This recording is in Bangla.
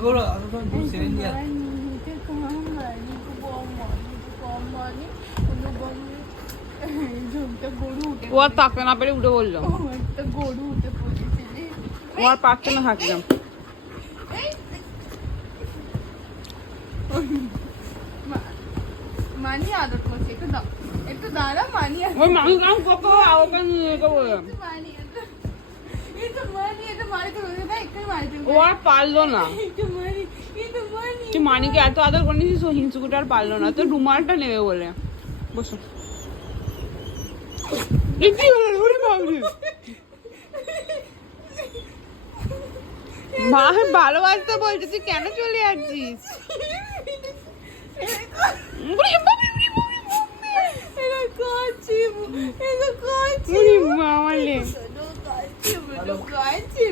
이거를 안 하면 뭐 세냐? ও আর তাকতে না পেরে উঠে বললো গরু উঠে পড়েছিলি ও আর পারছে না থাকতে। মানি আদর করছে একটু দাও একটু দাঁড়া মানি ওই মামি কাম কত আওকে নিয়ে যাবো মানি একটু মানি এটা মারি তো বলবে ভাই একটু মারি ও আর পারলো না। একটু মানি তুই মানিকে এত আদর করে নিয়েছিস ও হিংসুকুটা আর পারলো না তো রুমালটা নেবে বলে বসো। এ কি হলো ওরে বাবরে মা ভালোবাসতে বলছে তুই কেন চলে যাচ্ছিস? ওরে বাবা, ওরে বাবা, এটা কাচ্ছি এটা কাচ্ছি ওরে মামালে কাচ্ছি